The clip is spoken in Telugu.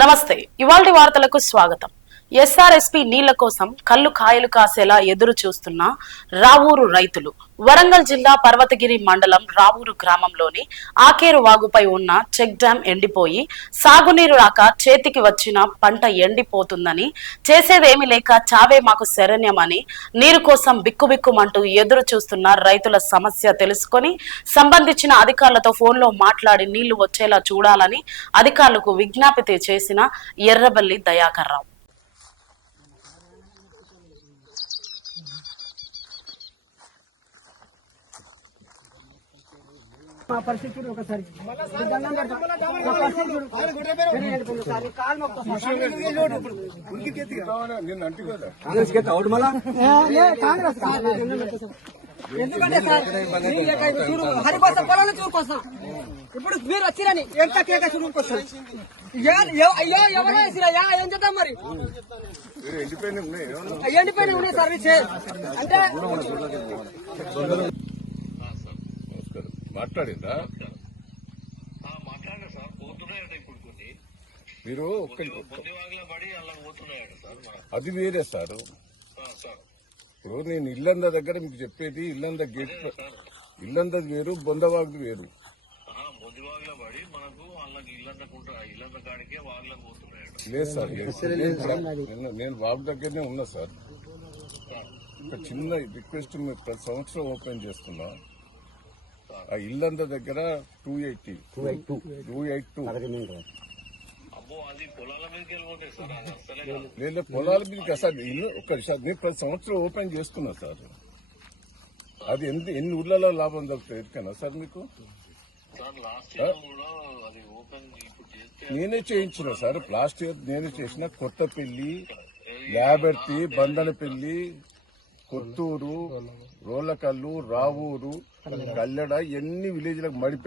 నమస్తే ఇవాళ వార్తలకు స్వాగతం ఎస్ఆర్ఎస్పీ నీళ్ల కోసం కళ్ళు కాయలు కాసేలా ఎదురు చూస్తున్న రావూరు రైతులు వరంగల్ జిల్లా పర్వతగిరి మండలం రావూరు గ్రామంలోని ఆకేరు వాగుపై ఉన్న చెక్ డ్యాం ఎండిపోయి సాగునీరు రాక చేతికి వచ్చిన పంట ఎండిపోతుందని చేసేదేమి లేక చావే మాకు శరణ్యమని నీరు కోసం బిక్కుబిక్కుమంటూ ఎదురు చూస్తున్న రైతుల సమస్య తెలుసుకొని సంబంధించిన అధికారులతో ఫోన్లో మాట్లాడి నీళ్లు వచ్చేలా చూడాలని అధికారులకు విజ్ఞాపితి చేసిన ఎర్రబల్లి దయాకర్రావు పరిస్థితి ఒకసారి కాంగ్రెస్ ఇప్పుడు మీరు వచ్చిరని ఎంత కేక చూడుకోసం అయ్యో ఎవరో వేసిరయ్యా ఏం మరి ఎండిపోయిన ఉన్నాయి సార్ అంటే మాట్లాడిందా మీరు అది వేరే సార్ ఇప్పుడు నేను ఇల్లంద దగ్గర మీకు చెప్పేది ఇల్లంద గేట్ ఇల్లంద వేరు బొందవాగ్ది వేరు లేదు సార్ నేను వాగ్ దగ్గరనే ఉన్నా సార్ చిన్న రిక్వెస్ట్ ప్రతి సంవత్సరం ఓపెన్ చేస్తున్నా ఆ ఇల్లంత దగ్గర two eighty two eight two two eight two లేదా పొలాల మీదకి సార్ ఇల్లు సార్ నేను పది సంవత్సరం ఓపెన్ చేసుకున్నా సార్ అది ఎంత ఎన్ని ఊర్లలో లాభం దొరుకుతుంది ఎందుకన్నా సార్ మీకు నేనే చేయించిన సార్ లాస్ట్ ఇయర్ నేనే చేసిన కొత్తపల్లి యాబర్తి బందనపల్లి కొత్తూరు రోళ్లకల్లు రావూరు కల్లెడ ఎన్ని విలేజ్లకు మడిపి